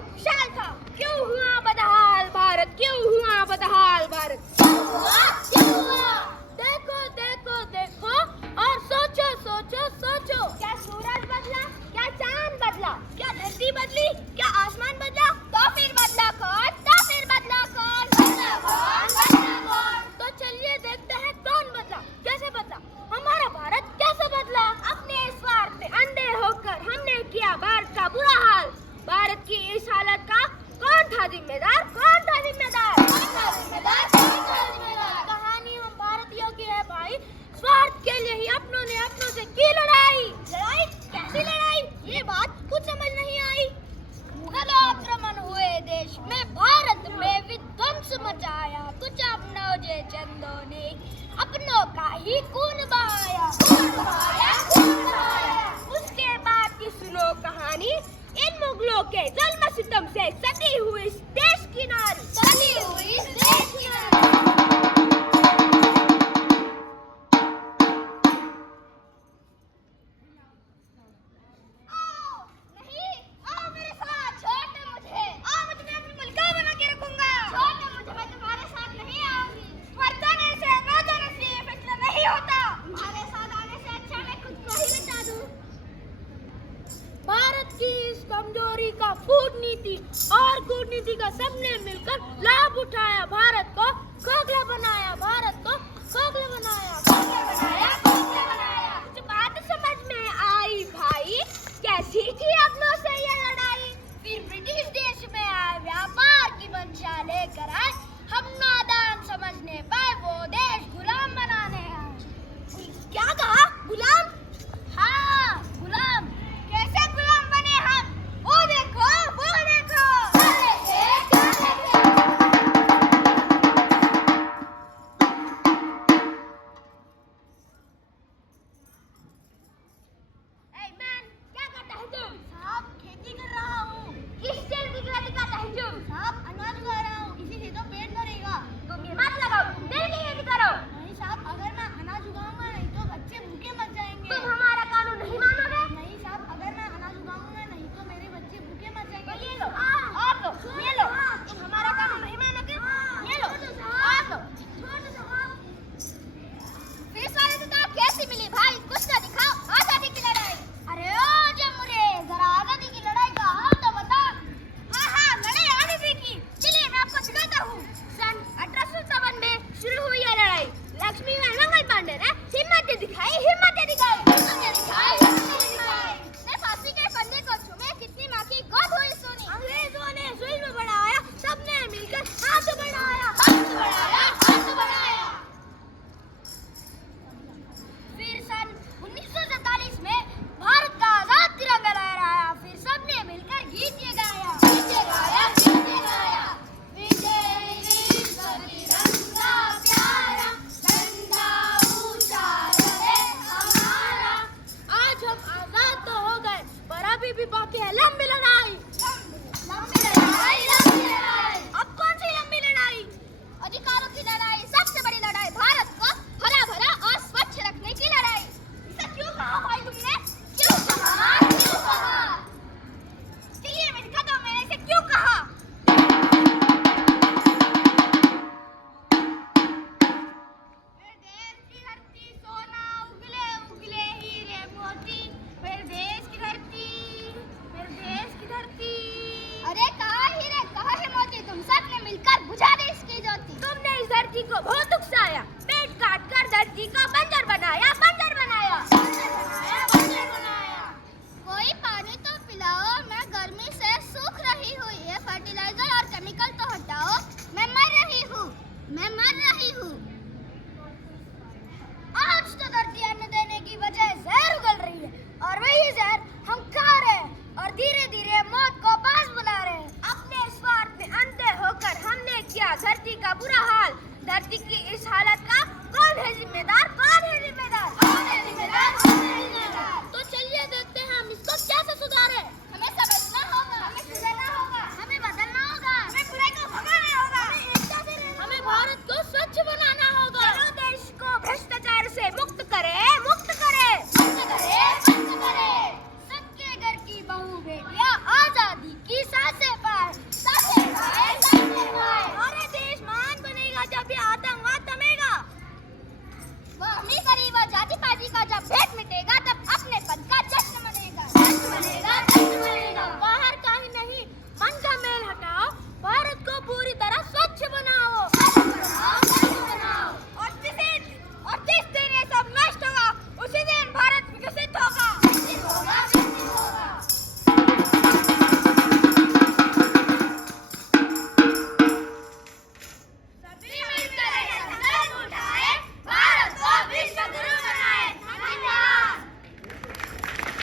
और खुशहाल था। क्यों हुआ बदहाल भारत, क्यों हुआ बदहाल भारत? क्यों हुआ? देखो देखो देखो और सोचो सोचो सोचो। क्या सूरज बदला, क्या चांद बदला, क्या धरती बदली, क्या आसमान बदला? तो फिर बदला कौन, तो फिर बदला कौन, बदला कौन, बदला कौन? तो चलिए देखते हैं कौन बदला, कैसे बदला। हमारा भारत कैसे बदला? अपने स्वार्थ में अंधे होकर हमने किया भारत का बुरा हाल। भारत की इस हालत का कौन था जिम्मेदार, कौन था जिम्मेदार, कौन था जिम्मेदार, कौन था जिम्मेदार? कहानी हम भारतीयों की है भाई। स्वार्थ के लिए ही अपनों ने अपनों से की लड़ाई। लड़ाई? कैसी लड़ाई? ये बात कुछ समझ नहीं आई। मुगल आक्रमण हुए देश में, भारत में विध्वंस मचाया। कुछ अपनौजे चंदों ने अपनों का ही खून बहाया, खून बहाया, खून बहाया। उसके बाद की सुनो कहानी, इन मुगलों के जुल्म सितम से सती हुई इस देश की नारी, सती हुई इस देश की नारी। आओ, नहीं, आओ मेरे साथ, छोड़ मुझे। आओ, मैं तुम्हें अपनी मलका बना के रखूंगा। छोड़ मुझे, मैं तुम्हारे साथ नहीं आऊंगी। मरने से न जाने से ये फैसला नहीं होता। तुम्हारे साथ आने से अच्छा मैं खुद को ही मिटा दूं। भारत की इस कमजोरी का कूटनीति और कूटनीति का सबने मिलकर लाभ उठाया, भारत को खोखला बनाया।